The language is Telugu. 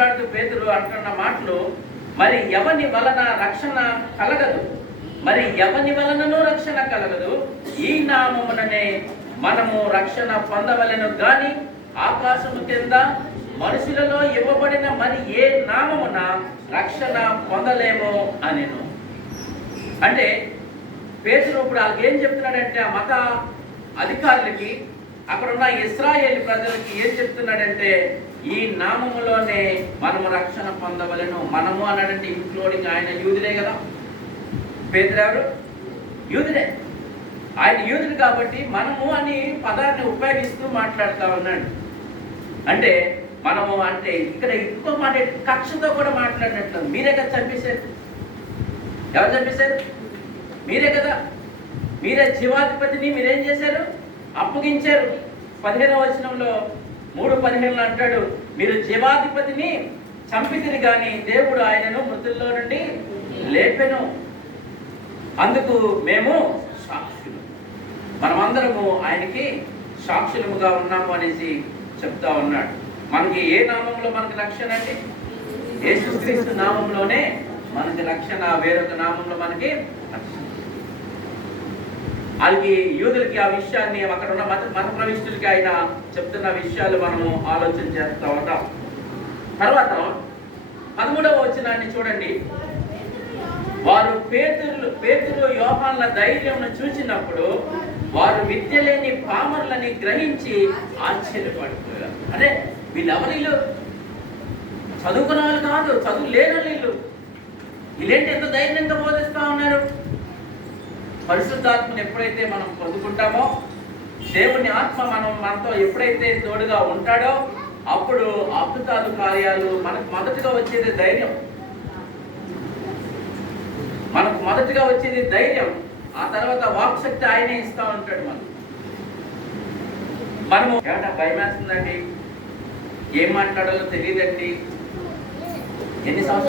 మాట్లాడుతూ పేతురు అంటున్న మాటలు, మరి ఎవని వలన రక్షణ కలగదు, మరి ఎవని వలనను రక్షణ కలగదు, ఈ నామముననే మనము రక్షణ పొందవలెను గాని ఆకాశము కింద మనుషులలో ఇవ్వబడిన మరి ఏ నామమున రక్షణ పొందలేమో అనెను. అంటే పేతురు ఇప్పుడు వాళ్ళకి ఏం చెప్తున్నాడంటే, ఆ మత అధికారులకి, అక్కడున్న ఇశ్రాయేలు ప్రజలకి ఏం చెప్తున్నాడంటే, ఈ నామములోనే మనము రక్షణ పొందవలెను. మనము అన్నాడంటే ఇంక్లూడింగ్ ఆయన యూదులే కదా. పేతురు ఎవరు? యూదులే. ఆయన యూదులు కాబట్టి మనము అని పదాన్ని ఉపయోగిస్తూ మాట్లాడుతూ ఉన్నాడు. అంటే మనము అంటే ఇక్కడ ఇంకో మాట కక్షతో కూడా మాట్లాడినట్లు. మీరే కదా చంపేశారు. ఎవరు చంపేశారు? మీరే కదా. మీరే జీవాధిపతిని మీరేం చేశారు? అప్పగించారు. 15వ వచనంలో 3:15 అంటాడు, మీరు జీవాధిపతిని చంపితిరి కానీ దేవుడు ఆయనను మృతుల్లో నుండి లేపెను, అందుకు మేము సాక్షులు. మనమందరము ఆయనకి సాక్షులముగా ఉన్నాము అనేసి చెప్తా ఉన్నాడు. మనకి ఏ నామంలో మనకి రక్షణ అండి? యేసుక్రీస్తు నామంలోనే మనకి రక్షణ. వేరొక నామంలో మనకి రక్షణ. వాళ్ళకి యూదులకి ఆ విషయాన్ని, అక్కడ ఉన్న మత ప్రవిష్టులకి ఆయన చెప్తున్న విషయాలు మనము ఆలోచన చేస్తూ ఉంటాం. తర్వాత 13వ వచనాన్ని చూడండి. వారు పేతురు యోహాన్ల ధైర్యం చూసినప్పుడు వారు విద్య లేని పామరులని గ్రహించి ఆశ్చర్యపడిపోయారు. అదే వీళ్ళెవరు? వీళ్ళు చదువుకున్న వాళ్ళు కాదు, చదువు లేని వీళ్ళు. వీళ్ళేంటి ఎంత ధైర్యంగా బోధిస్తా ఉన్నారు? పరిశుద్ధాత్మను ఎప్పుడైతే మనం పొందుకుంటామో, దేవుని ఆత్మ మనతో ఎప్పుడైతే తోడుగా ఉంటాడో, అప్పుడు అద్భుతాలు కార్యాలు మనకు మొదటిగా వచ్చేది ధైర్యం. మనకు మొదటిగా వచ్చేది ధైర్యం. ఆ తర్వాత వాక్శక్తి ఆయనే ఇస్తా ఉంటాడు. మనము ఏమంటే భయం వేస్తుందండి, ఏం మాట్లాడాలో తెలియదండి, ఎన్ని సంవత్సరాలు